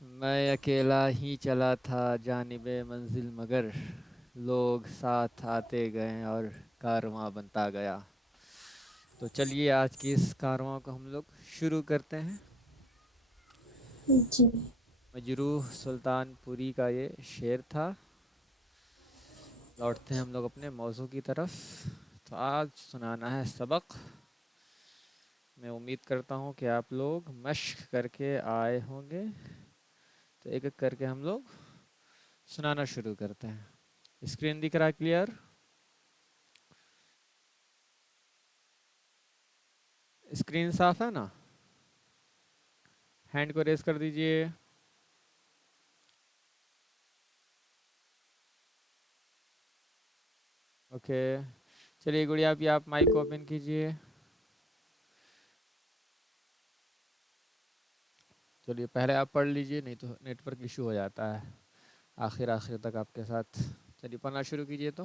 میں اکیلا ہی چلا تھا جانب منزل مگر لوگ ساتھ آتے گئے اور کارواں بنتا گیا. تو چلیے آج کی اس کارواں کو ہم لوگ شروع کرتے ہیں. جی. مجروح سلطان پوری کا یہ شعر تھا. لوٹتے ہیں ہم لوگ اپنے موضوع کی طرف. تو آج سنانا ہے سبق. میں امید کرتا ہوں کہ آپ لوگ مشق کر کے آئے ہوں گے. تو ایک ایک کر کے ہم لوگ سنانا شروع کرتے ہیں. اسکرین دکھ رہا ہے کلیئر؟ اسکرین صاف ہے نا؟ ہینڈ کو ریز کر دیجئے. اوکے. چلیے گڑیا بھی آپ مائک کو اوپن کیجئے. چلیے پہلے آپ پڑھ لیجئے نہیں تو نیٹ ورک ایشو ہو جاتا ہے آخر تک آپ کے ساتھ. چلیے پڑھنا شروع کیجئے تو.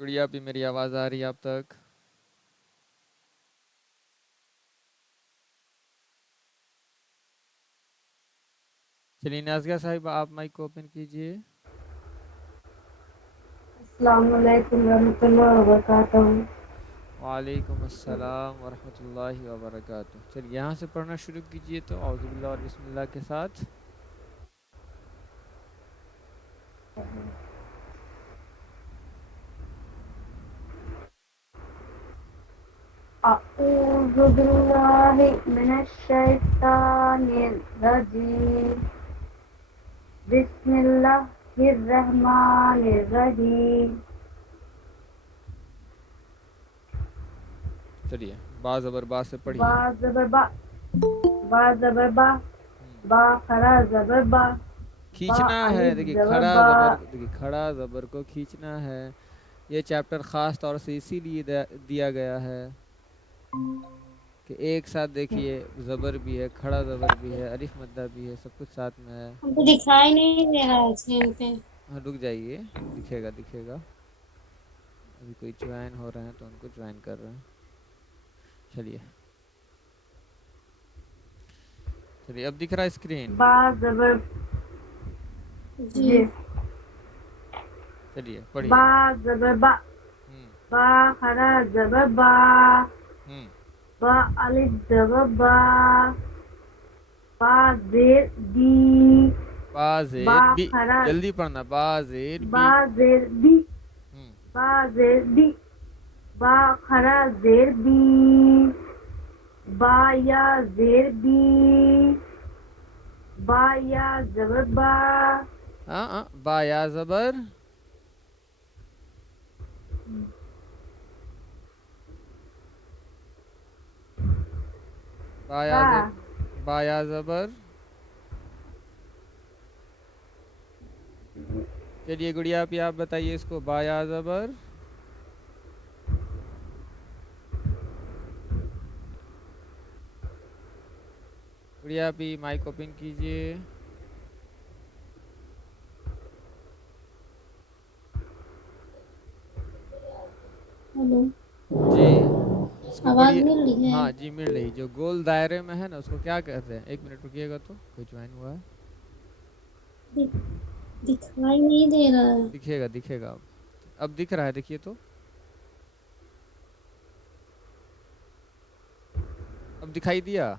گڑیا بھی میری آواز آ رہی ہے آپ تک؟ چلیے نازیہ صاحب آپ مائک کو اوپن کیجئے. السلام علیکم ورحمۃ اللہ وبرکاتہ. وعلیکم السلام ورحمۃ اللہ وبرکاتہ. چلیے یہاں سے پڑھنا شروع کیجئے تو. اعوذ باللہ اور بسم اللہ کے ساتھ. اعوذ باللہ من الشیطان الرجیم. بسم اللہ الرحمن الرحیم. چلیے با زبر با سے با پڑھیے. زبر با، با زبر با، با خرا زبر با، با کھینچنا ہے. الف دیکھیے زبر کھڑا با. زبر کو، دیکھیے کھڑا زبر کو کھینچنا ہے. یہ چیپٹر خاص طور سے اسی لیے دیا گیا ہے کہ ایک ساتھ دیکھیے زبر بھی ہے، کھڑا زبر بھی ہے، الف مدہ بھی ہے، سب کچھ ساتھ میں ہے. ہم کو دکھائی نہیں دے رہا ہے اسکرین پہ. ہاں رک جائیے، دکھے گا دکھے گا. ابھی کوئی جوائن ہو رہے ہیں تو ان کو جوائن کر رہے ہیں. چلیے چلیے اب دکھ رہا ہے اسکرین؟ با زبر جی. چلیے پڑھیے. با زبر با، ہوں با خرا زبر با، ہوں با الف زبر با، با زیر بی، با با زیر بی. خرا، جلدی پڑھنا. با زیر بی. با زیر بی، ہوں با زیر بی، با خرا زیر بی، با یا زیر بی، با یا زبر با. ہاں با یا زبر با با یا زبر. چلیے گڑیا پہ آپ بتائیے اس کو. با یا زبر. گڑیا پہ مائک اوپن کیجئے. ہیلو. جی اس کو آواز پڑھیے. مل رہی ہے؟ ہاں جی مل رہی. جو گول دائرے میں ہے نا اس کو کیا کہتے ہیں؟ ایک منٹ رکیے گا تو. کوئی جوائن ہوا ہے؟ دکھائی نہیں دے رہا ہے. دکھے گا دکھے گا. اب دکھ رہا ہے دیکھیے تو. اب دکھائی دیا؟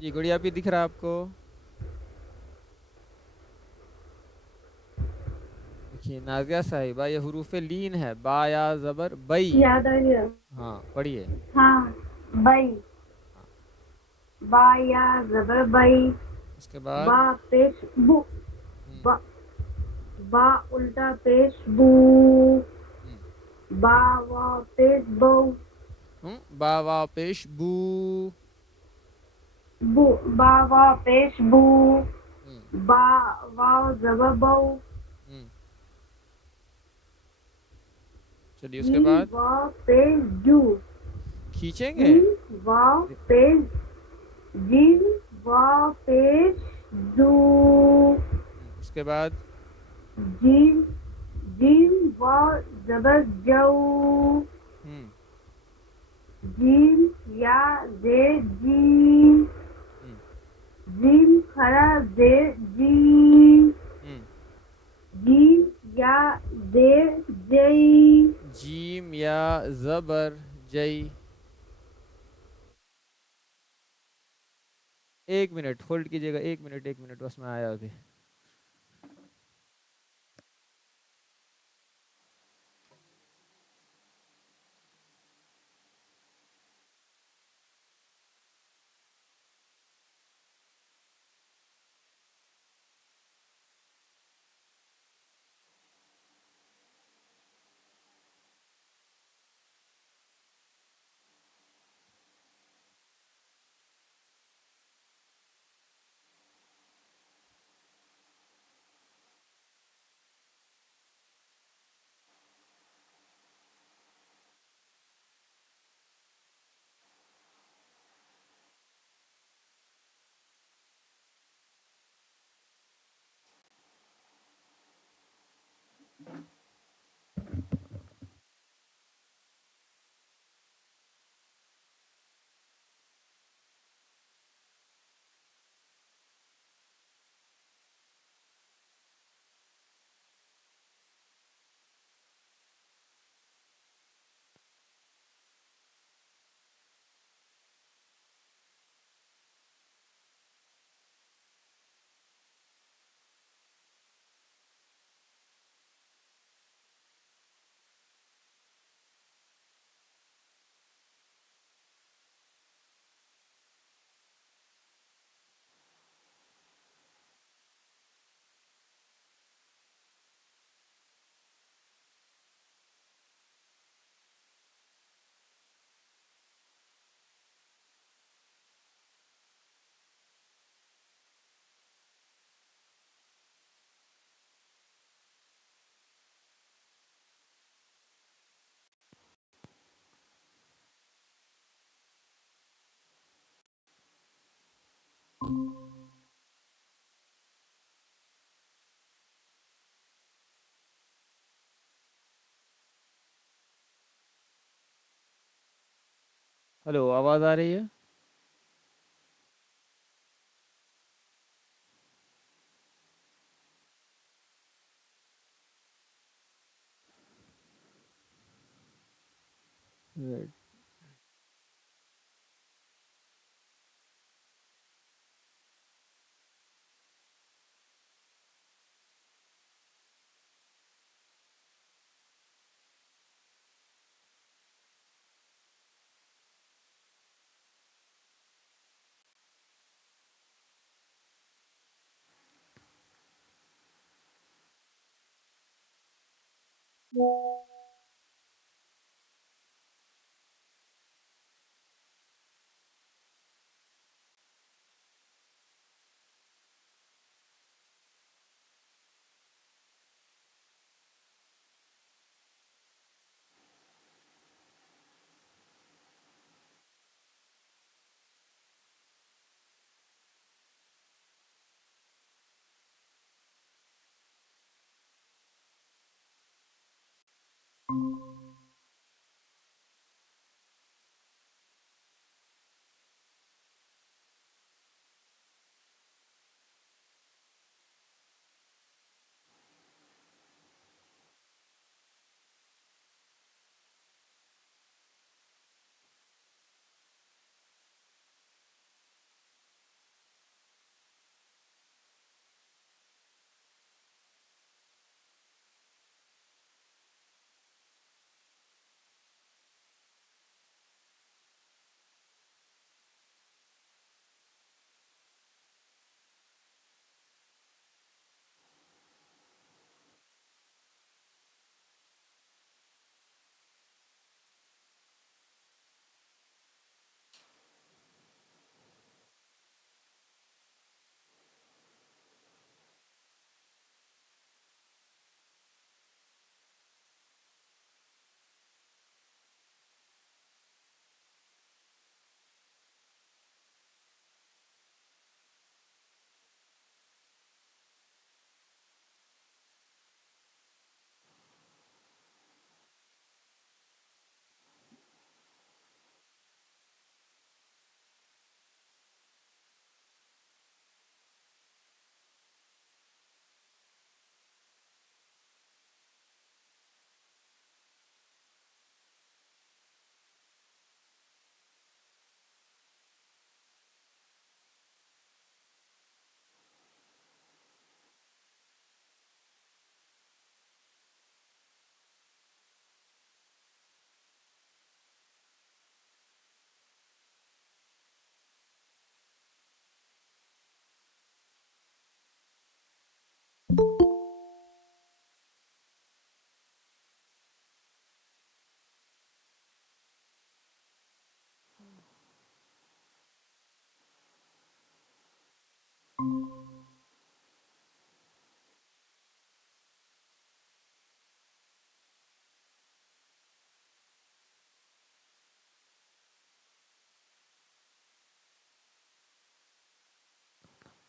یہ گڑیا بھی دکھ رہا ہے آپ کو؟ دیکھیے نازیہ صاحبہ یہ حروف لین ہے. با یا زبر بئی. یاد آ گیا. ہاں پڑھیے. ہاں بئی. ہاں با یا زبر بئی، اس کے بعد با پیش بو، ہوں با، با الٹا پیش بو، ہوں با وا پیش بو، با وا پیش بو. بو، با وا پیش بو، ہوں با واو زبر بو، ہوں چلیے اس کے جیم بعد واو پیش جو، کھینچیں گے. جیم واو پیش جیم وا پیش زو، اس کے بعد جیم جیم وا زبر جو، ہوں جیم یا زیر جی، ہوں جیم کھڑا زیر جی، ہوں جیم یا زیر جئی، جیم یا زبر جئی. 1 منٹ ہولڈ کیجیے گا، 1 منٹ 1 منٹ بس میں آیا ابھی. ہلو، آواز آ رہی ہے؟ Right.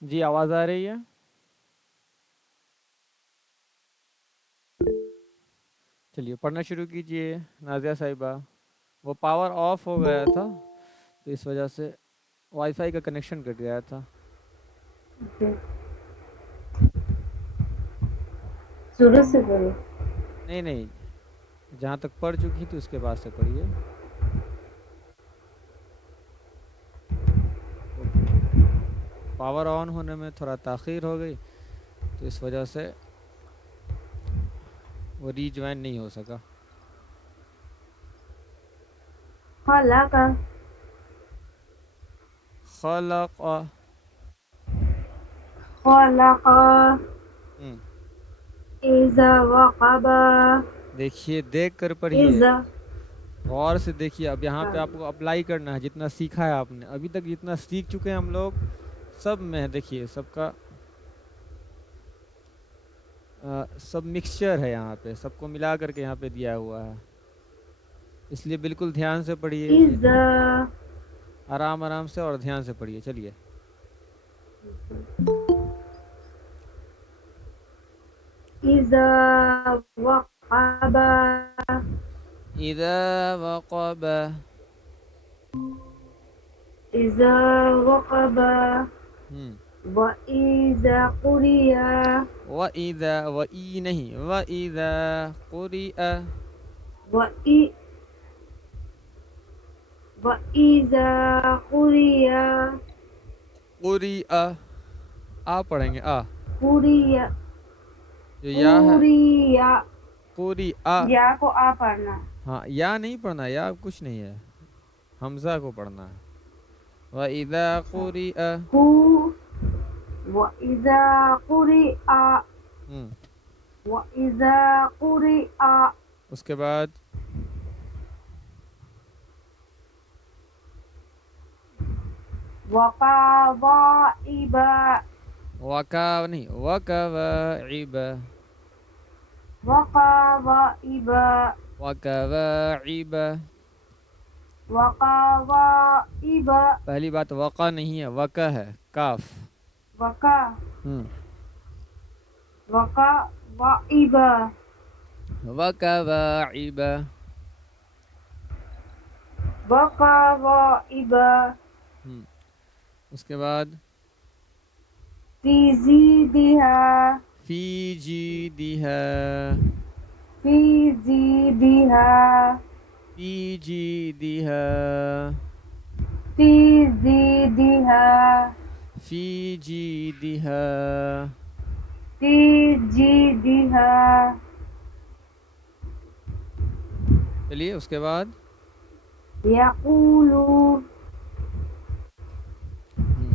جی آواز آ رہی ہے؟ چلیے پڑھنا شروع کیجئے نازیہ صاحبہ. وہ پاور آف ہو گیا تھا تو اس وجہ سے وائی فائی کا کنیکشن کٹ گیا تھا. جی شروع سے کرو. نہیں نہیں، جہاں تک پڑھ چکی تھی اس کے بعد سے پڑھیے. وہ پاور آن ہونے میں تھوڑا تاخیر ہو گئی تو اس وجہ سے وہ ری جوائن نہیں ہو سکا. خلق خلق. خلق ہم اذا وقب دیکھیے دیکھ کر پڑھیے، اذا. غور سے دیکھیے. اب یہاں پہ آپ کو اپلائی کرنا ہے جتنا سیکھا ہے آپ نے ابھی تک، جتنا سیکھ چکے ہیں ہم لوگ سب میں. دیکھیے سب کا سب مکسچر ہے یہاں پہ، سب کو ملا کر کے یہاں پہ دیا ہوا ہے، اس لیے بالکل دھیان سے پڑھیے، اذا آرام آرام سے اور دھیان سے پڑھیے. چلیے اذا وقب اذا وقب. اذا وقب ہم واذا قرئ وَإِذَا وَإِي نہیں وَإِذَا قُرِئَ. وَإِ وَإِذَا قُرِئَ قُرِئَ آ پڑھیں گے آ، قُرِئَ جو یا ہے قُرِئَ. قُرِئَ. یا کو آ پڑھنا. ہاں یا نہیں پڑھنا، یا کچھ نہیں ہے، حمزہ کو پڑھنا ہے. وَإِذَا قُرِئَ. وَإِذَا قُرِئَ ہم وَإِذَا قُرِئَ اس کے بعد وَقَوَائِبَ وَقَا نہیں وَقَوَاعِبَ. وَقَوَائِبَ وَقَوَاعِبَ. وَقَوَائِبَ. پہلی بات وقع نہیں ہے، وقع ہے، کاف. وَقَ ہم وَقَوَائِبَ وَقَوَاعِبَ. وَقَوَائِبَ ہم اس کے بعد فِي جِيدِهَا فی جیدہا. فِي جِيدِهَا فی جیدہا. فِي جِيدِهَا فی جیدہا. فِي جِيدِهَا. چلیے اس کے بعد يَقُولُ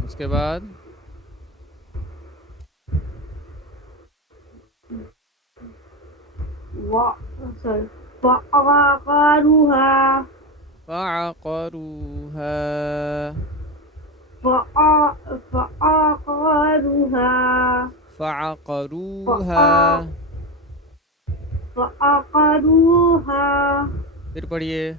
اس کے بعد فَعَقَرُوهَا فَعَقَرُوهَا. فَعَقَرُوهَا فَعَقَرُوهَا. فَعَقَرُوهَا پھر پڑھیے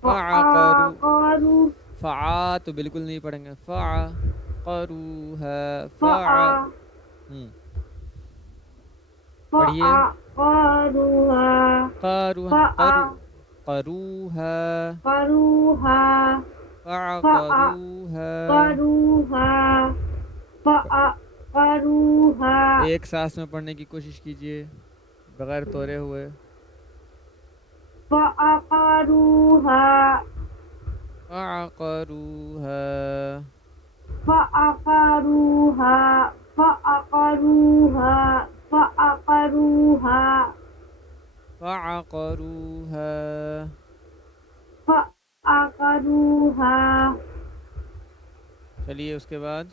فَعَقَرُوا. فَعَقَرُوا فَعَا تو بالکل نہیں پڑھیں گے، فَعَقَرُوهَا. پڑھیے فَعَقَرُوهَا قَارُوهَا قَرُوهَا. فَعَقَرُوهَا فَعَقَرُوهَا. فَعَقَرُوهَا. ایک سانس میں پڑھنے کی کوشش کیجئے بغیر توڑے ہوئے. فَعَقَرُوهَا فَعَقَرُوهَا. فَعَقَرُوهَا فَعَقَرُوهَا فَعَقَرُوهَا فَعَقَرُوهَا. فَعَقَرُوهَا. چلیے اس کے بعد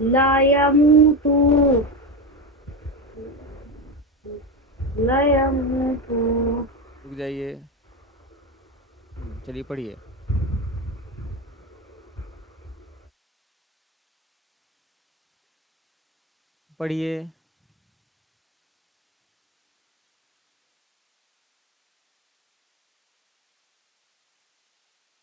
لَا يَمُوتُ لَا يَمُوتُ. رک جائیے. چلیے پڑھیے پڑھیے.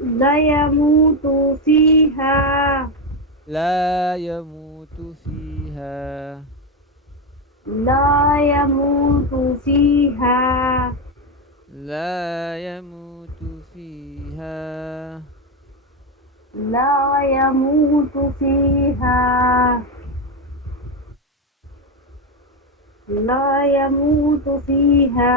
لا يموت فيها لا يموت فيها لا يموت فيها لا يموت فيها لا يموت فيها لا يموت فيها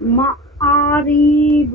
مآرب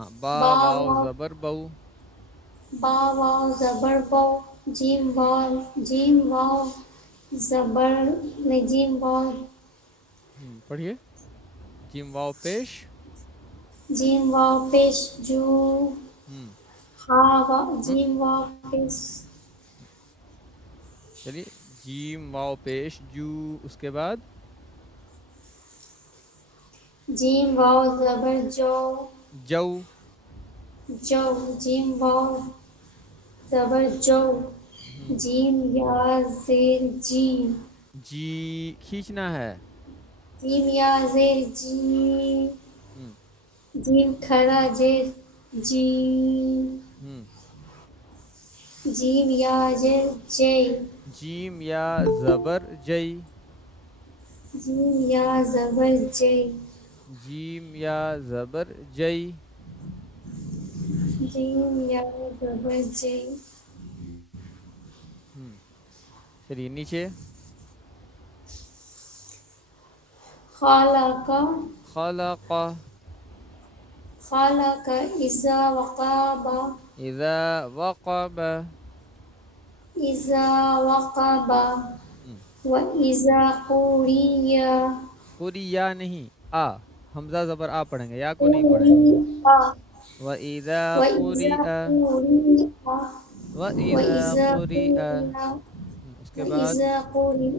ہاں با با واو واو زبر بو. با واو زبر بو جیم واو زبر نہیں جیم واو پڑھیے جیم واو پیش. جیم واو پیش جو ہم جیم واو پیش چلیے جیم واو پیش جو اس کے بعد جیم واو زبر جو جو. جیم واو زبر جو ہم جیم یا زیر جی جی کھینچنا ہے. جیم یا زیر جی ہم جیم کھڑا زیر جی ہم جیم یا زیر جے جیم یا زبر جئی. جیم یا زبر جے جیم یا زبر جئی. جیم یا زبر جے چلیے نیچے خالق خلق خالق اذا وقب اذا وقب. اذا وقب ہم وَإِذَا قُرِئَ قُرِئَ نہیں آ حمزہ زبر آ پڑھیں گے یا کو نہیں پڑھیں گے. قُرِئَ وَإِذَا وَإِذَا قُرِئَ قُرِئَ وَإِذَا وَإِذَا قُرِئَ. قُرِئَ اس کے بعد وَإِذَا قُرِئَ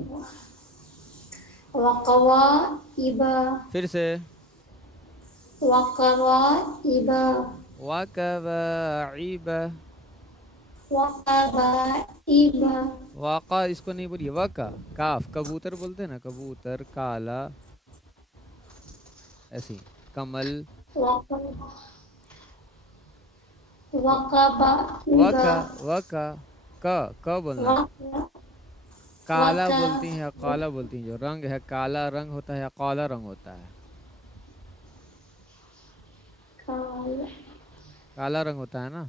وَقَوَائِبَ پھر سے وَقَوَائِبَ وَكَوَاعِبَ. وَقَوَائِبَ واقع اس کو نہیں بولیے وکا کاف کبوتر بولتے ہیں نا کبوتر کالا ایسی کمل وَقَبَائِبَ وکا وکا کا بولنا ہے. کالا بولتی ہیں یا کالا بولتی ہیں. جو رنگ ہے کالا رنگ ہوتا ہے یا کالا رنگ ہوتا ہے. کالا رنگ ہوتا ہے نا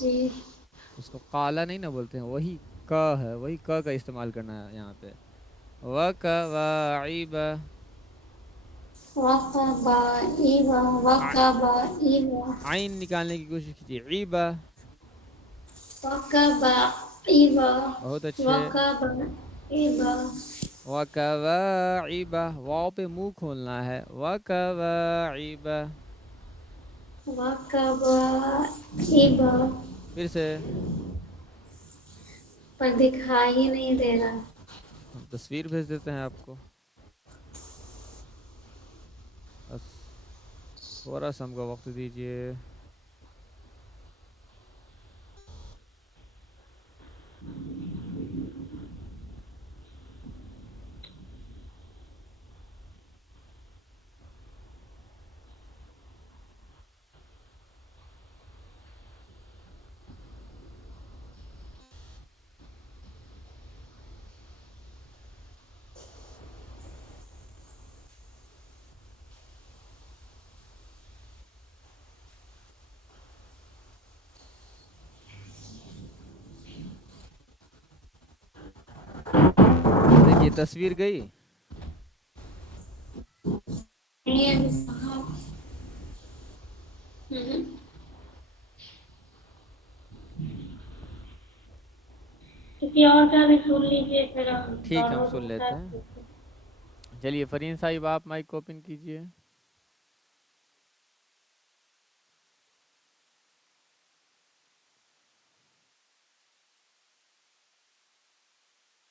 جی اس کو کالا نہیں نا بولتے ہیں. وہی ک ہے وہی ک کا استعمال کرنا ہے یہاں پہ. وَكَوَاعِبَ وَقَبَائِبَ عین نکالنے کی کوشش کیجیے. عیبہ وَقَبَائِبَ بہت اچھے. وَقَبَائِبَ وَكَوَاعِبَ واو پہ منہ کھولنا ہے. وَكَوَاعِبَ وَقَبَائِبَ پھر سے پر دکھائی نہیں دے رہا. ہم تصویر بھیج دیتے ہیں آپ کو. بس تھوڑا سا ہم کو وقت دیجیے. دیکھیے تصویر گئی. کسی اور کا بھی سن لیجیے پھر ہم ٹھیک ہم دونوں سن کو لیتے ہیں. چلیے فرین صاحب آپ مائک کو اوپن کیجیے.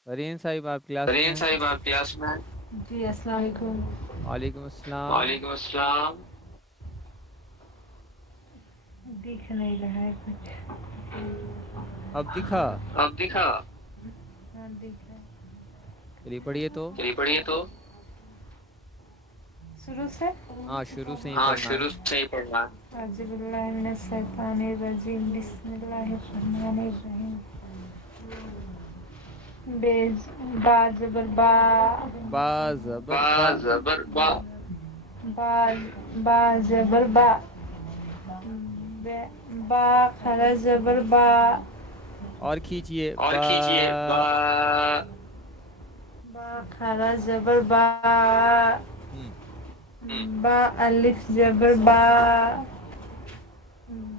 فرین صاحب آپ کلاس میں فرین ہیں. صاحب آپ کلاس میں ہیں. جی السلام علیکم. وعلیکم السلام. وعلیکم السلام. دکھ نہیں رہا ہے کچھ. اب دکھا. اب دکھا. ہاں دکھ رہا ہے. چلیے پڑھیے تو. چلیے پڑھیے تو. شروع سے ہاں شروع سے ہی ہاں پڑھنا ہے. شروع سے ہی پڑھنا ہے. اعوذ باللہ من الشیطان الرجیم بسم اللہ الرحمن الرحیم. با زبر با با زبر با با. زبر با با زبر با با خرا زبر با اور کھینچیے اور با. کھینچیے با با خرا زبر با ہم با الف زبر با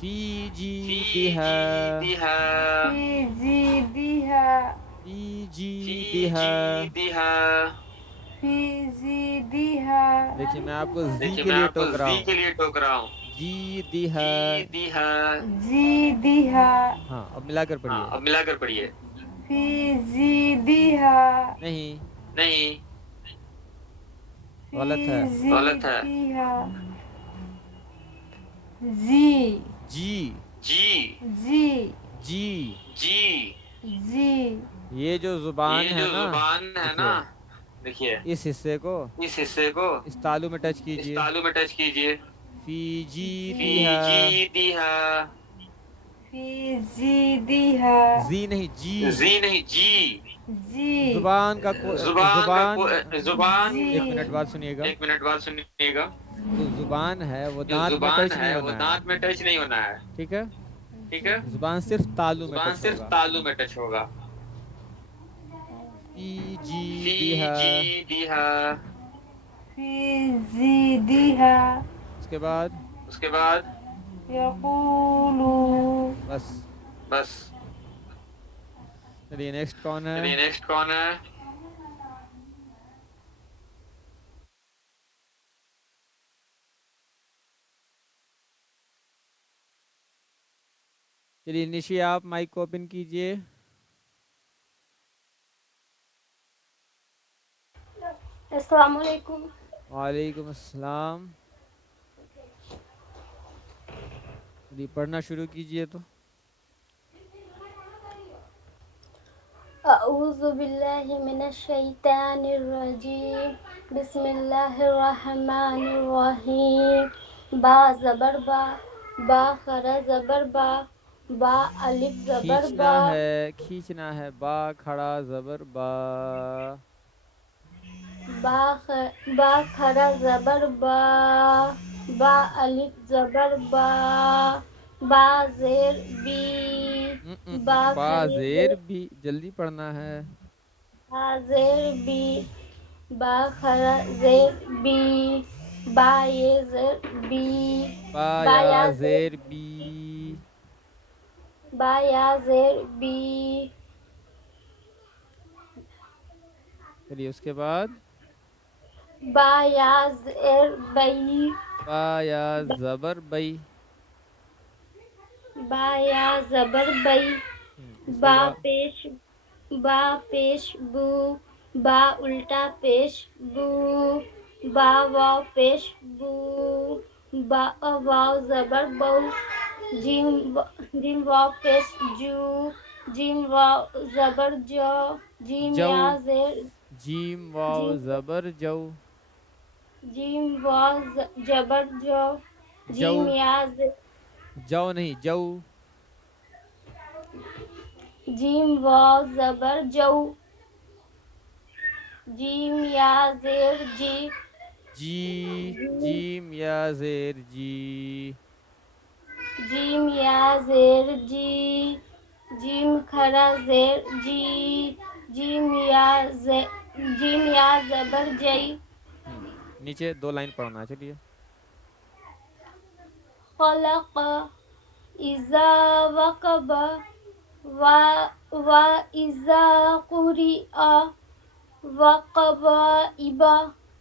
في جيدها في جيدها في جيدها في جيدها دیکھیے میں آپ کو زی کے لیے ٹوک رہا ہوں جیدها جيدها ہاں اب ملا کر پڑھیے في جيدها نہیں في غلط ہے جيدها زي جی زي جی زي یہ جو زبان ہے نا دیکھیے اس حصے کو اس تالو میں ٹچ کیجئے فی جیدها في جيدها زی نہیں جی زي زبان کا زبان زي ایک منٹ بعد سنیے گا جو زبان ہے وہ دانت میں ٹچ نہیں ہونا ہے ٹھیک ہے زبان صرف تالو میں ٹچ ہوگا فی جیدها في جيدها اس کے بعد يقول بس چلیے نیکسٹ کون ہے چلیے نشی آپ مائک کو اوپن کیجئے السلام علیکم. وعلیکم السلام چلیے پڑھنا شروع کیجئے تو اعوذ باللہ من الشیطان الرجیم. بسم اللہ الرحمن الرحیم. با زبر با، با خرا زبر با، با الف زبر با، کھینچنا ہے با کھڑا زبر با با خرا زبر با، با الف زبر با، با زیر بی، با زیر بھی جلدی پڑھنا ہے با زیر بی، با خرا زیر بی، با یہ زیر بی، با با یا یا زیر بی با یا زیر بی، چلیے اس کے بعد با یا زیر بی، با یا زبر بئی با یا زبر بی، اس کے با بعد پیش بو، با الٹا پیش بو، با واو پیش بو، با واو زبر بو، جیم واو پیش جو، جیم واو زبر جو، جیم جو یا زیر جیم واو زبر جو جیم واو زبر جو، جو جیم یا زیر جو نہیں جو جیم واو زبر جو، جیم یا زیر جی، جی جیم یا زیر جی جیم یا زیر جی، جیم کھڑا زیر جی، جیم یا زبر جئی، نیچے 2 لائن پڑھنا ہے چلیے خلق اذا وقب و اذا قرئ وقبائب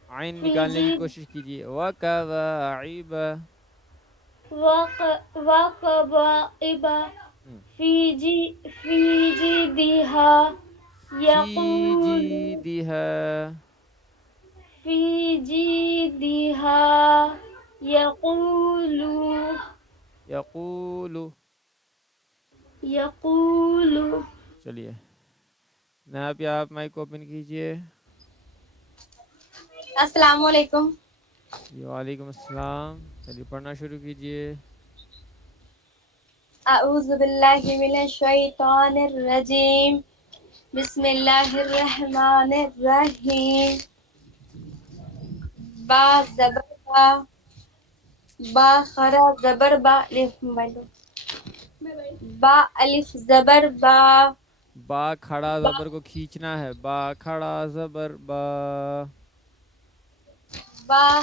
عین فی نکالنے کی جید کوشش کیجیے وَكَوَاعِبَ وقبائب فی جیدها فی یقول جیدها فی جیدها یقول چلیے ناپی آپ مائک اوپن کیجئے السلام علیکم. وعلیکم السلام چلیے پڑھنا شروع کیجئے اعوذ باللہ من الشیطان الرجیم. بسم اللہ الرحمن الرحیم. با زبر با، با خرا زبر با، با الف زبر با، با کھڑا زبر کو کھینچنا ہے با کھڑا زبر با با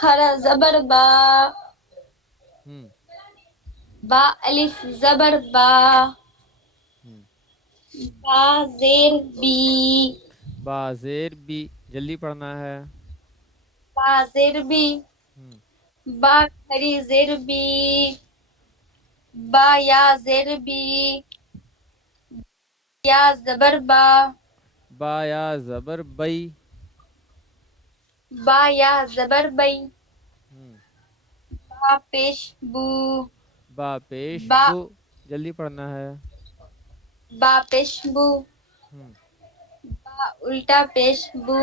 خرا زبر با، ہم با الف زبر با، ہم با زیر بی، با زیر بی، جلدی پڑھنا ہے. با زیر بی، ہم با کھری زیر بی، با یا زیر بی، یا زبر با، با یا زبر بئی. با یا زبر بئی، ہم با پیش بو، با پیش با بو، جلدی پڑھنا ہے. با پیش بو، ہم با الٹا پیش بو،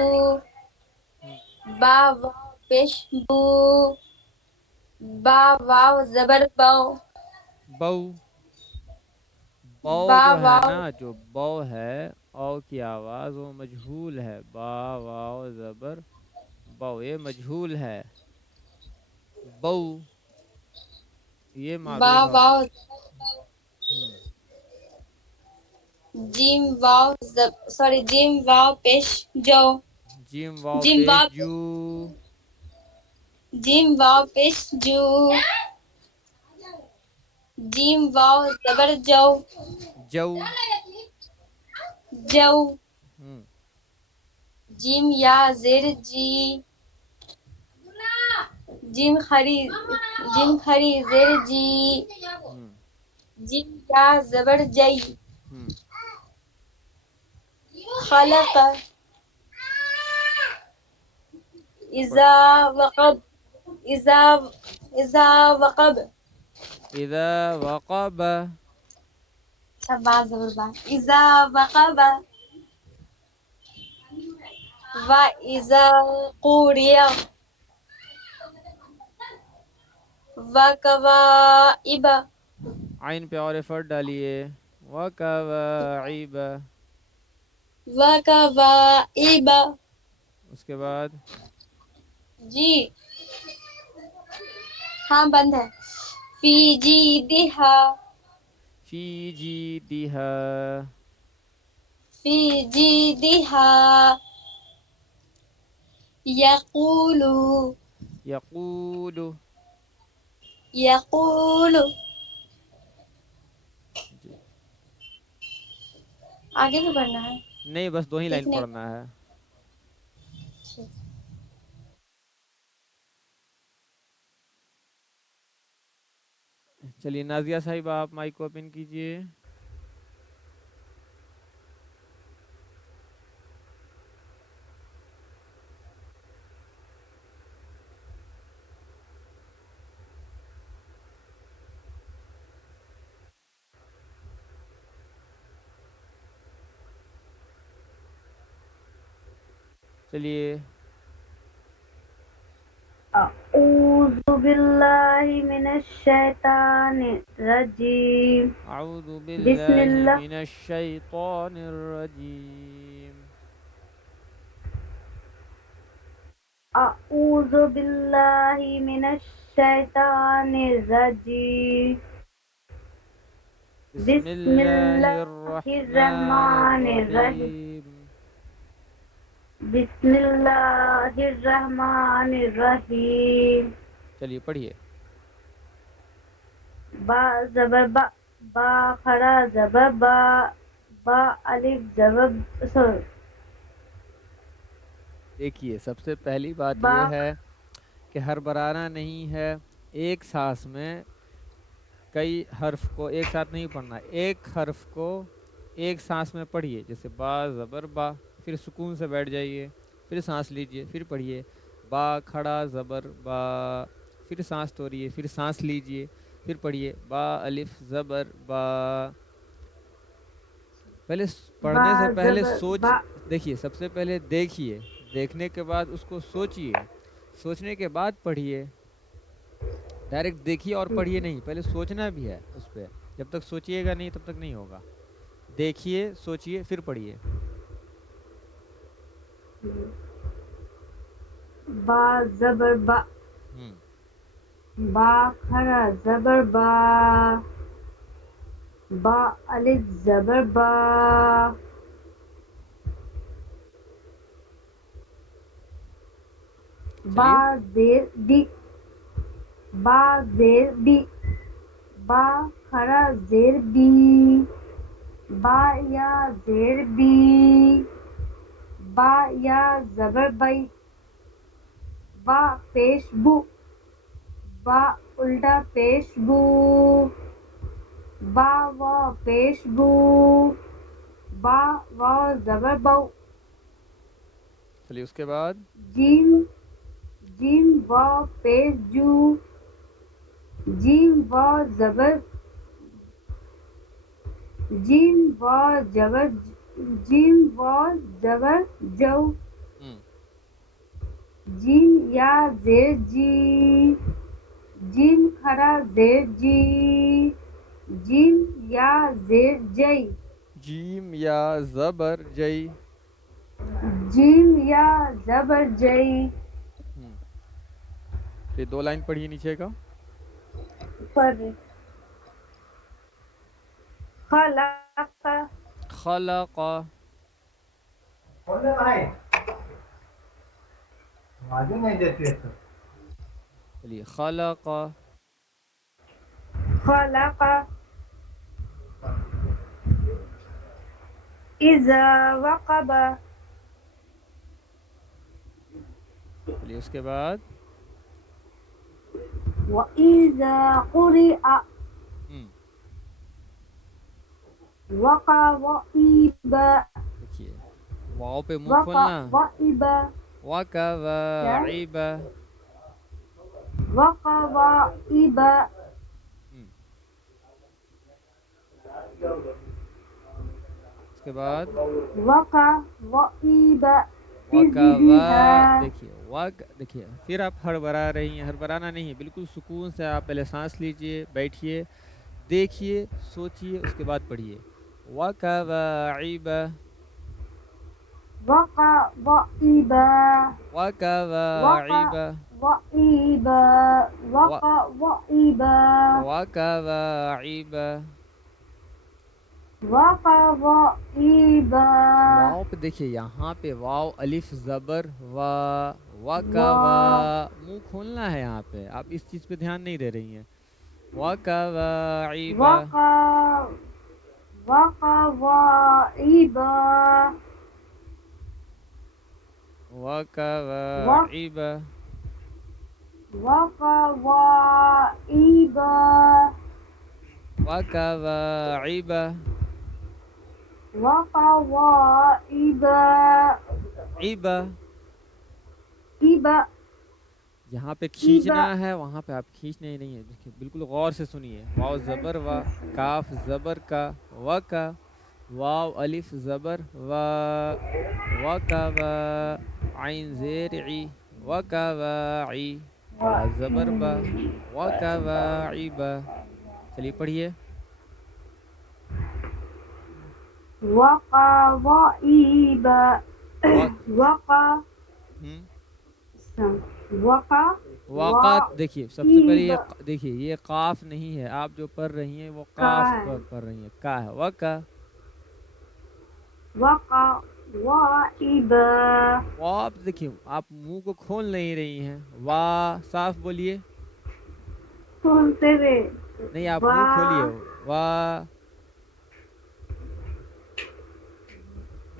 ہم با واو پیش بو، با واو زبر بو، بو. بو با جو ہے واو نا، جو بو ہے، او کی آواز وہ مجہول ہے. با واو زبر بو، یہ مجہول ہے. بو یہ با معروف اب. واو ہم جیم واو سوری جیم واو پیش جو، جیم واو جیم پیش واو جو. جیم واو پیش جو، جیم واو زبر جو، جو. جو، ہم جیم یا زیر جی، جیم خری زیر جی، ہم جیم یا زبر جئی، ہم خلق، پڑھ. اذا وقب، اذا وقب، اذا وقب. با زبر با، اذا وقب، و اذا قوریہ، و کواعب، عین پہ اور ایفرٹ ڈالیے. وکواعب. و کواعب، اس کے بعد جی ہاں بند ہے. فی جیدہا، فی جیدہا. فی جیدہا، یقول، یقول. یقول، جی. آگے بھی پڑھنا ہے نہیں، بس 2 ہی لائن لکھنے پڑھنا ہے. چلیے نازیہ صاحبہ، آپ مائک کو اوپن کیجئے. چلیے. اعوذ باللہ من الشیطان الرجیم اعوذ بسم باللہ اللہ من الشیطان الرجیم. اعوذ باللہ من الشیطان الرجیم بسم بسم اللہ اللہ الرحمن الرحمن الرحیم الرحیم. بسم اللہ الرحمن الرحیم چلیے پڑھیے. با زبر با، با کھڑا زبر با، با الف زبر دیکھیے سب سے پہلی بات با یہ ہے کہ ہر برانہ نہیں ہے. ایک سانس میں کئی حرف کو ایک ساتھ نہیں پڑھنا. ایک حرف کو ایک سانس میں پڑھیے. جیسے با زبر با، پھر سکون سے بیٹھ جائیے، پھر سانس لیجئے، پھر پڑھیے. با کھڑا زبر با، پھر سانس توڑیے، پھر سانس لیجئے، پھر پڑھیے. با الف زبر با. پہلے با پڑھنے سے پہلے زبر سوچ. با دیکھیے سب سے پہلے دیکھیے، دیکھنے کے بعد اس کو سوچیے، سوچنے کے بعد پڑھیے. ڈائریکٹ دیکھیے اور پڑھیے نہیں، پہلے سوچنا بھی ہے اس پہ. جب تک سوچیے گا نہیں تب تک نہیں ہوگا. دیکھیے، سوچیے، پھر پڑھیے. با زبر با، ہوں با کھڑا زبر با، با الف زبر با، با چلیے. زیر دی، با زیر بی با کھڑا زیر بی با یا زیر بی با یا زبر بئی با پیش بو با الٹا پیش بو با وا پیش بو با وا زبر بو چلیے اس کے بعد جیم جیم وا پیش جو جیم وا زبر جیم وا زبر جیم وا زبر جو ہم، جیم یا زیر جی جیم کھڑا زیر جی جیم یا زیر جئی جیم یا زبر جئی جیم یا زبر جئی ہم، یہ 2 لائن پڑھیے نیچے کا پر خلق خلق بولنے بھائی آواز ہی نہیں دیتی ہے تو چلیے خلق خلق اذا وقب چلیے اس کے بعد وَإِذَا قُرِئَ ہم، وقع وَإِبَ دیکھیے واؤ پہ منہ وقع کھولنا وَإِبَ وَكَوَاعِبَ وقع وَإِبَ ہم، اس کے بعد وقع وَإِبَ وَكَوَا بِضِدِّهَا دیکھیے پھر آپ ہڑبڑا رہی ہیں، ہڑبڑانا نہیں ہے، بالکل سکون سے آپ پہلے سانس لیجئے، بیٹھیے، دیکھیے، سوچیے، اس کے بعد پڑھیے وَكَوَاعِبَ وقع وَإِبَ وقع وَكَوَاعِبَ وَإِبَ وقع وَإِبَ وَكَوَاعِبَ وقع وَإِبَ واؤ پہ دیکھیے، یہاں پہ واؤ الف زبر وَكَوَا منہ کھولنا ہے، یہاں پہ آپ اس چیز پہ دھیان نہیں دے رہی ہیں وَكَوَاعِبَ وقع وَإِبَ وَكَوَاعِبَ وقع وَإِبَ وَكَوَاعِبَ وقع وَإِبَ عِبَ إِبَ یہاں پہ کھینچنا ہے، وہاں پہ آپ کھینچنے ہی نہیں ہے، دیکھیے بالکل غور سے سنیے، واؤ زبر وا، کاف زبر کا، کا، واو الف زبر وَكَوَا عین زیر عی وَكَوَاعِی با زبر با وَكَوَاعِبَ چلیے پڑھیے وقع وَإِبَ وقع وقع واقعات دیکھیے سب سے پہلے یہ دیکھیے یہ قاف نہیں ہے، آپ جو پڑھ رہی ہیں وہ قاف پر پڑھ رہی ہیں، کا ہے وقع وَإِبَ آپ دیکھیے آپ منہ کو کھول نہیں رہی ہیں، صاف بولیے، سنتے رہے نہیں آپ منہ کھولیے،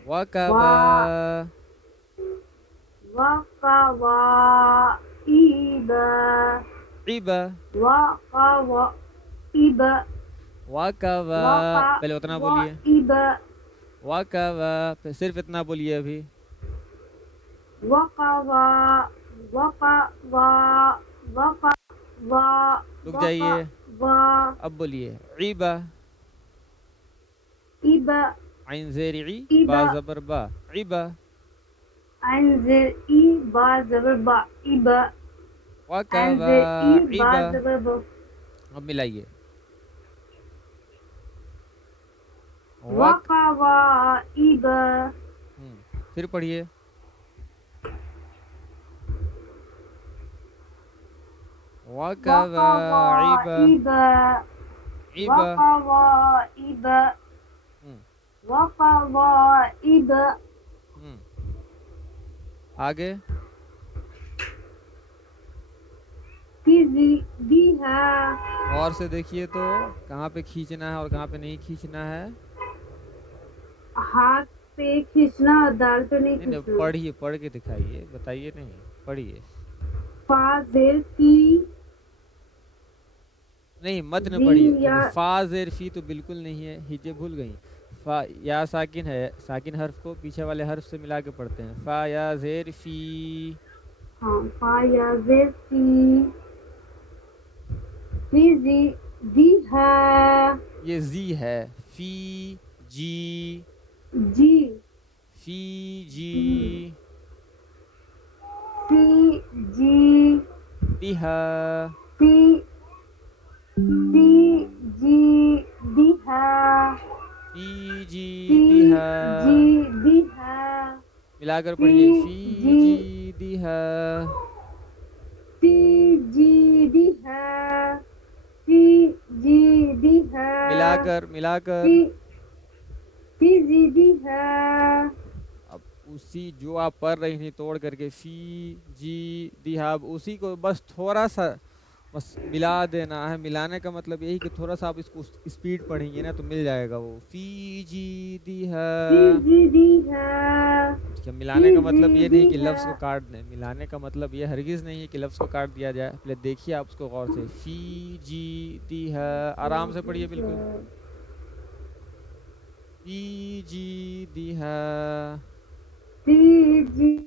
وَكَوَا وقع وَإِبَ عِبَ وقع وَإِبَ وَكَوَا پہلے اتنا بولیے وَإِبَ وَكَوَا پھر صرف اتنا بولیے ابھی وقع وقع وقع رک جائیے، وقع اب بولیے عِبَ إِبَ عین زیر عی با إِبَ زبر با عِبَ انزل إي با زبر با إِبَ انزل إي با وَكَوَاعِبَ زبر با اب ملائیے وقع وَإِبَ پھر پڑھیے وقع وَكَوَاعِبَ وَإِبَ عِبَ وقع وَإِبَ وقع وَإِبَ آگے فِي دی ہے. غور سے دیکھیے تو کہاں پہ کھینچنا ہے اور کہاں پہ نہیں کھینچنا ہے. ہاتھ پہ کھینچنا اور دال پہ نہیں نہیں نہیں، کھینچنا. پڑھیے، پڑھ کے دکھائیے، بتائیے نہیں، پڑھیے. فا زیر فی. نہیں متن پڑھیے، زین یا دیکھیے فا زیر فی تو بالکل نہیں ہے، ہجے بھول گئی. فا یا ساکن ہے، ساکن حرف کو پیچھے والے حرف سے ملا کے پڑھتے ہیں. فا یا زیر فی. ہاں فا یا زیر فی. فی زی دی ہے. یہ زی ہے. فی جی. جی. فی جی. فی جی. دیہا. فی فی جی دی ہے. فی جی فی دیہا. جی دی ہے. ملا کر فی پڑھیے. فی جی جی دیہا. فی جی دی ہے. فی جی دی ہے. ملا کر فی جی دی ہے. اب اسی جو آپ پڑھ رہی تھیں توڑ کر کے فی جی دیہا، اب اسی کو بس تھوڑا سا بس ملا دینا ہے. ملانے کا مطلب یہی کہ تھوڑا سا آپ اس کو اسپیڈ پڑھیں گے نا تو مل جائے گا وہ. فی جی دیہا. فی جی دی ہے. ٹھیک ہے. ملانے فی کا جی مطلب یہ دی نہیں کہ ہے. لفظ کو کاٹ دیں. ملانے کا مطلب یہ ہرگز نہیں ہے کہ لفظ کو کاٹ دیا جائے. پہلے دیکھیے آپ اس کو غور سے. فی جی دیہا. آرام سے پڑھیے بالکل. فی جی دیہا. فی جی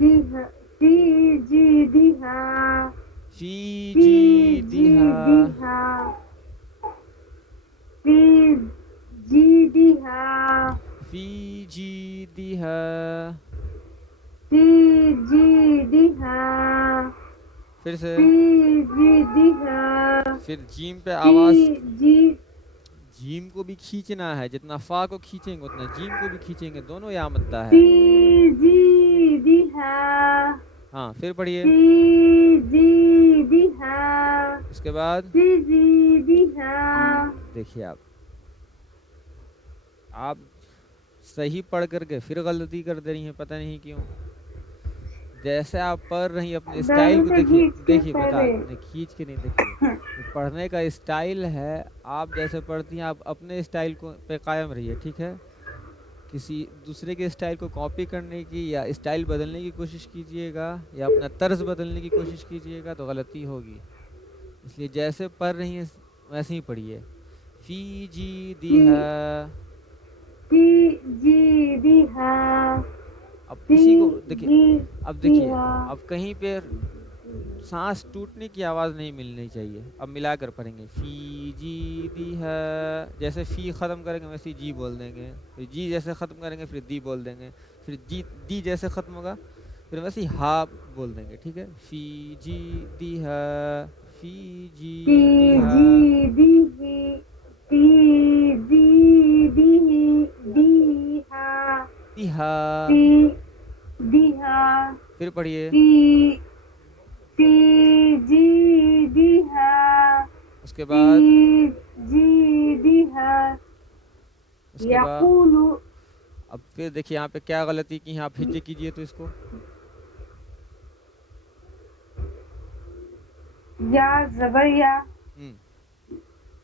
دی ہے. فی جی دی ہے. فی فی جی جی دیہا. دی ہے. فی جی دی ہے. فی جی دیہا. فی جی دی ہے. پھر سے. فی جی دی ہے. پھر جیم پہ فی آواز. جی. جیم کو بھی کھینچنا ہے. جتنا فا کو کھینچیں گے اتنا جیم کو بھی کھینچیں گے. دونوں یا مدہ ہے. فی جی دی ہے. ہاں پھر پڑھیے. فی جی دی ہے. اس کے بعد فی جی دی ہے. دیکھیے آپ صحیح پڑھ کر کے پھر غلطی کر دے رہی ہیں، پتہ نہیں کیوں. جیسے آپ پڑھ رہی ہیں اپنے اسٹائل دالو کو میں دیکھیے. گھینچ کے دیکھیے بتا پہلے. نہیں، کھینچ کے نہیں. دیکھیے یہ پڑھنے کا اسٹائل ہے. آپ جیسے پڑھتی ہیں آپ اپنے اسٹائل کو پہ قائم رہیے، ٹھیک ہے. کسی دوسرے کے اسٹائل کو کاپی کرنے کی یا اسٹائل بدلنے کی کوشش کیجئے گا یا اپنا طرز بدلنے کی کوشش کیجئے گا تو غلطی ہوگی. اس لیے جیسے پڑھ رہی ہیں ویسے ہی پڑھیے. فی جی دی فی ہے. فی جی دی ہے. اب فی اسی کو دیکھیے. جی اب دی دیکھیے ہے. اب کہیں پہ سانس ٹوٹنے کی آواز نہیں ملنی چاہیے. اب ملا کر پڑھیں گے. فی جی دی ہے. جیسے فی ختم کریں گے ویسے جی بول دیں گے. پھر جی جیسے ختم کریں گے پھر دی بول دیں گے. پھر جی دی جیسے ختم ہوگا پھر ویسے ہی ہا بول دیں گے، ٹھیک ہے. فی جی دی ہے. فی جی فی دی ہے. جی دی ہی. فی جی دی ہے. دی ہا. فی دی ہے. پھر پڑھیے. فی فی جی دی ہے. اس کے فی بعد جی دی ہے. اس کے بعد یقول. اب پھر دیکھیے یہاں پہ کیا غلطی کی ہیں آپ. ہجے کیجئے تو اس کو. یا زبر یا. ہم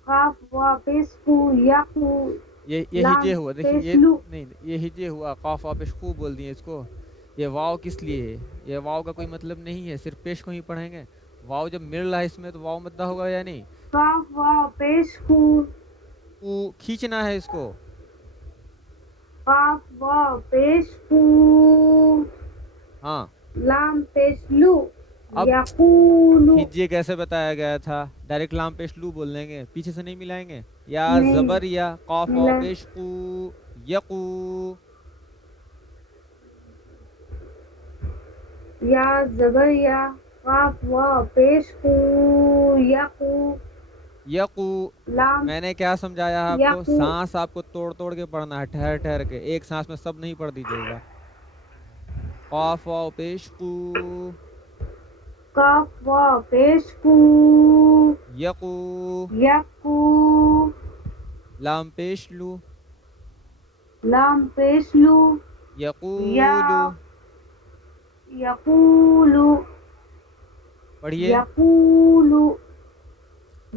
قاف وا پیش کو یقو. یہ ہجے لام ہوا. دیکھیے پیش یہ لو. نہیں یہ ہجے ہوا. قاف واپش خوب بول دیے اس کو. یہ واو کس لیے ہے؟ یہ واو کا کوئی مطلب نہیں ہے. صرف پیش کو ہی پڑھیں گے. واو جب مل رہا ہے اس میں تو واو مدہ ہوگا یا نہیں. قاف وا پیش کو. کھینچنا ہے اس کو. قاف وا پیش کو. ہاں لام پیش لو. اب یقولو. ہجے کیسے بتایا گیا تھا؟ ڈائریکٹ لام پیش لو بول دیں گے، پیچھے سے نہیں ملائیں گے. یا نہیں زبر یا قاف واو ملا. پیش قو یقو. یا زبر یا. قاف وا پیش کو یقو. یقو. لام میں نے کیا سمجھایا ہے آپ کو؟ یقو. سانس آپ کو توڑ توڑ کے پڑھنا ہے، ٹھہر ٹھہر کے. ایک سانس میں سب نہیں پڑھ دیجیے گا. قاف واو پیش قو قاف وا پیش کو. یقو. یقو. لام پیش لو لام پیش لو. یا یقولو. یقولو. پڑھیے. یقول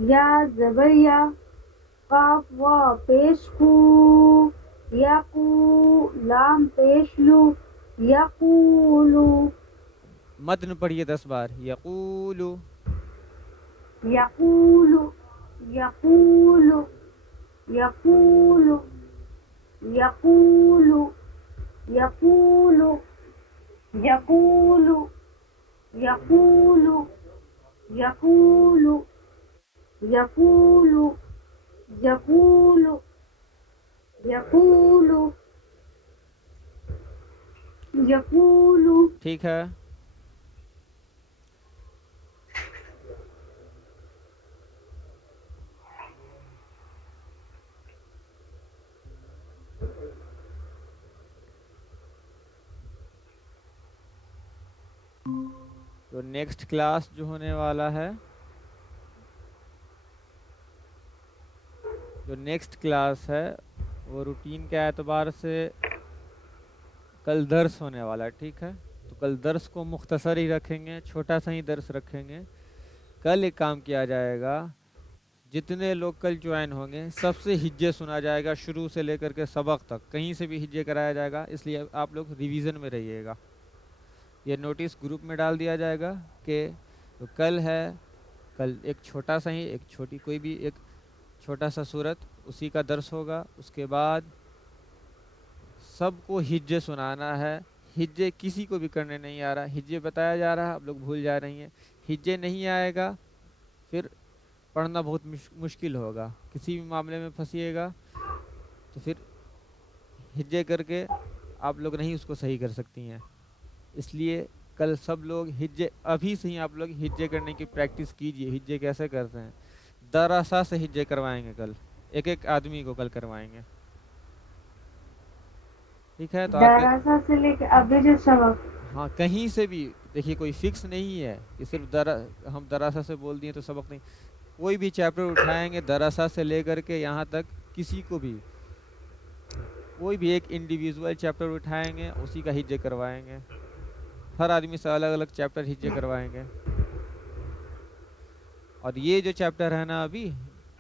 یا زبر یا قاف وا پیش کو یقو لام پیش لو یقولو متن پڑھیے 10 بار. یقولو. یقول یقول یقول یقول یقول یقول یقول یقول یقول یقول یقول یقول. ٹھیک ہے. تو نیکسٹ کلاس جو ہونے والا ہے، جو نیکسٹ کلاس ہے وہ روٹین کے اعتبار سے کل درس ہونے والا ہے. ٹھیک ہے. تو کل درس کو مختصر ہی رکھیں گے، چھوٹا سا ہی درس رکھیں گے. کل ایک کام کیا جائے گا، جتنے لوگ کل جوائن ہوں گے سب سے ہجے سنا جائے گا، شروع سے لے کر کے سبق تک کہیں سے بھی ہجے کرایا جائے گا. اس لیے آپ لوگ ریویژن میں رہیے گا. یہ نوٹس گروپ میں ڈال دیا جائے گا کہ جو کل ہے، کل ایک چھوٹا سا ہی ایک چھوٹی کوئی بھی ایک چھوٹا سا صورت اسی کا درس ہوگا. اس کے بعد سب کو ہجے سنانا ہے. ہجے کسی کو بھی کرنے نہیں آ رہا، ہجے بتایا جا رہا ہے، آپ لوگ بھول جا رہی ہیں. ہجے نہیں آئے گا پھر پڑھنا بہت مشکل ہوگا. کسی بھی معاملے میں پھنسیے گا تو پھر ہجے کر کے آپ لوگ نہیں اس کو صحیح کر سکتی ہیں. اس لیے کل سب لوگ ہجے ابھی سے ہی آپ لوگ ہجے کرنے کی پریکٹس کیجئے. ہجے کیسے کرتے ہیں، دراسا سے ہجے کروائیں گے کل، ایک ایک آدمی کو کل کروائیں گے. ٹھیک ہے. تو آپ کے دراسہ سے لے کے ابھی جو سبق ہاں کہیں سے بھی دیکھیے، کوئی فکس نہیں ہے کہ صرف ہم دراسا سے بول دیے تو سبق نہیں. کوئی بھی چیپٹر اٹھائیں گے دراسا سے لے کر کے یہاں تک، کسی کو بھی کوئی بھی ایک انڈیویژول چیپٹر اٹھائیں گے اسی کا ہجے کروائیں گے. ہر آدمی سے الگ الگ چیپٹر ہجے کروائیں گے. اور یہ جو چیپٹر ہے نا، ابھی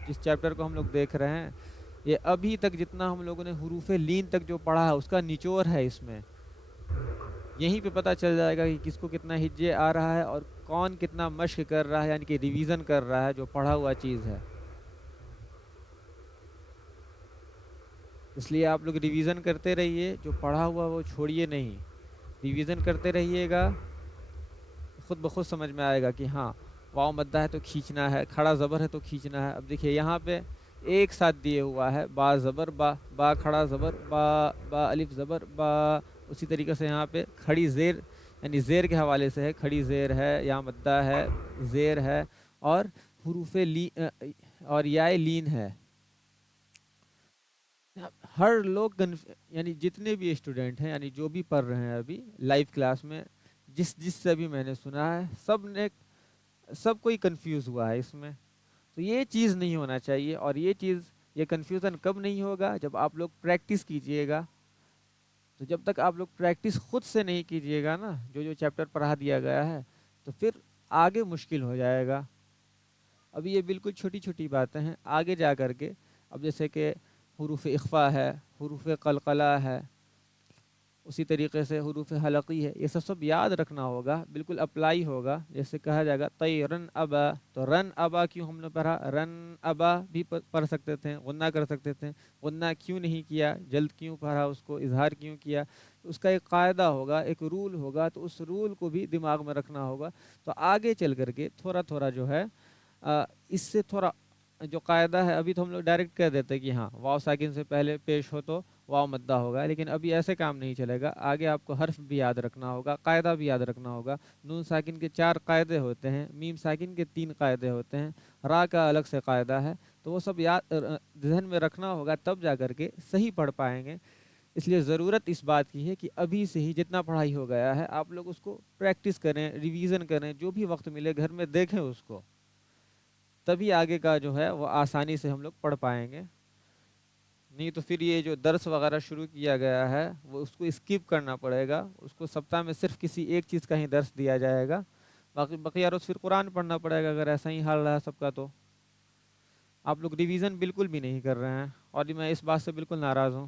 جس چیپٹر کو ہم لوگ دیکھ رہے ہیں، یہ ابھی تک جتنا ہم لوگوں نے حروف لین تک جو پڑھا ہے اس کا نچوڑ ہے. اس میں یہیں پہ پتہ چل جائے گا کہ کس کو کتنا ہجے آ رہا ہے اور کون کتنا مشق کر رہا ہے، یعنی کہ ریویژن کر رہا ہے جو پڑھا ہوا چیز ہے. اس لیے آپ لوگ ریویژن کرتے رہیے، جو پڑھا ہوا وہ چھوڑیے نہیں. ریویژن کرتے رہیے گا، خود بخود سمجھ میں آئے گا کہ ہاں واو مدہ ہے تو کھینچنا ہے، کھڑا زبر ہے تو کھینچنا ہے. اب دیکھیے یہاں پہ ایک ساتھ دیے ہوا ہے با زبر با، با کھڑا زبر با، با الف زبر با. اسی طریقے سے یہاں پہ کھڑی زیر، یعنی زیر کے حوالے سے ہے، کھڑی زیر ہے یا مدہ ہے، زیر ہے، اور حروف اور یائے لین ہے. ہر لوگ یعنی جتنے بھی اسٹوڈنٹ ہیں، یعنی جو بھی پڑھ رہے ہیں ابھی لائیو کلاس میں، جس سے بھی میں نے سنا ہے، سب کوئی کنفیوز ہوا ہے اس میں. تو یہ چیز نہیں ہونا چاہیے. اور یہ کنفیوژن کب نہیں ہوگا، جب آپ لوگ پریکٹس کیجئے گا. تو جب تک آپ لوگ پریکٹس خود سے نہیں کیجئے گا نا، جو چیپٹر پڑھا دیا گیا ہے، تو پھر آگے مشکل ہو جائے گا. ابھی یہ بالکل چھوٹی چھوٹی باتیں ہیں، آگے جا کر کے اب جیسے کہ حروف اخفا ہے، حروف قلقلہ ہے، اسی طریقے سے حروف حلقی ہے، یہ سب یاد رکھنا ہوگا، بالکل اپلائی ہوگا. جیسے کہا جائے گا طیرن ابا، تو رن ابا کیوں ہم نے پڑھا، رن ابا بھی پڑھ سکتے تھے، غنہ کر سکتے تھے. غنہ کیوں نہیں کیا، جلد کیوں پڑھا، اس کو اظہار کیوں کیا. اس کا ایک قاعدہ ہوگا، ایک رول ہوگا، تو اس رول کو بھی دماغ میں رکھنا ہوگا. تو آگے چل کر کے تھوڑا تھوڑا جو ہے اس سے تھوڑا جو قاعدہ ہے، ابھی تو ہم لوگ ڈائریکٹ کہہ دیتے کہ ہاں واو ساکن سے پہلے پیش ہو تو واو مدہ ہوگا، لیکن ابھی ایسے کام نہیں چلے گا. آگے آپ کو حرف بھی یاد رکھنا ہوگا، قاعدہ بھی یاد رکھنا ہوگا. نون ساکن کے 4 قاعدے ہوتے ہیں، میم ساکن کے 3 قاعدے ہوتے ہیں، را کا الگ سے قاعدہ ہے. تو وہ سب یاد ذہن میں رکھنا ہوگا، تب جا کر کے صحیح پڑھ پائیں گے. اس لیے ضرورت اس بات کی ہے کہ ابھی سے ہی جتنا پڑھائی ہو گیا ہے آپ لوگ اس کو پریکٹس کریں، ریویژن کریں، جو بھی وقت ملے گھر میں دیکھیں اس کو، تبھی آگے کا جو ہے وہ آسانی سے ہم لوگ پڑھ پائیں گے. نہیں تو پھر یہ جو درس وغیرہ شروع کیا گیا ہے وہ اس کو اسکپ کرنا پڑے گا. اس کو سپتہ میں صرف کسی ایک چیز کا ہی درس دیا جائے گا. باقی بقیہ روز پھر قرآن پڑھنا پڑے گا اگر ایسا ہی حال رہا سب کا تو. آپ لوگ ریویژن بالکل بھی نہیں کر رہے ہیں اور میں اس بات سے بالکل ناراض ہوں.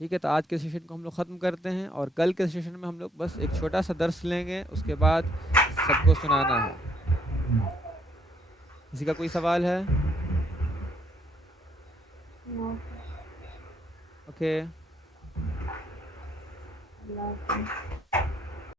ٹھیک ہے تو آج کے سیشن کو ہم لوگ ختم کرتے ہیں اور کل کے سیشن میں ہم لوگ بس ایک چھوٹا سا درس لیں گے, اس کے بعد سب کو سنانا ہے. کسی کا کوئی سوال ہے؟ اوکے. اللہ حافظ.